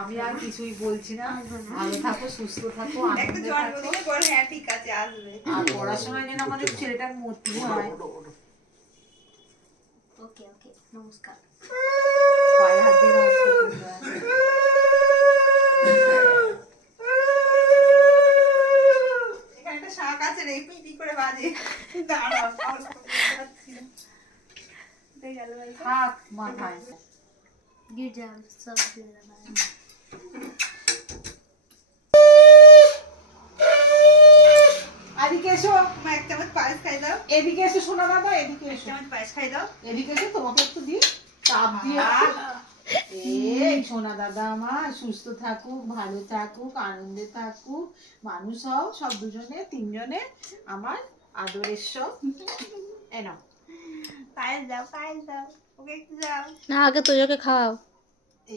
আমি আর কিছুই বলছি না, ভালো থাকো, সুস্থ থাকো, একটু আনন্দে জন্মদিনে থাকো, বলে হ্যাঁ ঠিক আছে আসবে। আর পড়াশোনায় যেন আমাদের ছেলেটার মতি হয়। ওকে ওকে, নমস্কার। পায়ে হাত দিয়ে নমস্কার করতে হয়। এখানে একটা শাঁখ আছে রে, পি করে বাজে। দাঁড়াও, আওয়াজ করতে পারছি না। দেখে গেল ভাই। থাক মাথায়। गिर जाओ सब गिर जाना है। এদিকে এসো, মা এক চামচ পায়েস খাই দাও, এদিকে এসো সোনা দাদা, এদিকে এক এসো, চামচ পায়েস খাই দাও। এদিকে এসো, তোমাকে একটু দিই, চাপ দিয়ে এই সোনা দাদা আমার সুস্থ থাকুক, ভালো থাকুক, আনন্দে থাকুক, মানুষ হও সব, দুজনে তিনজনে আমার আদরের সব। এনাও পায়েস দাও, পায়েস দাও, ওকে একটু দাও। ना आगे तो जाके खाओ। এ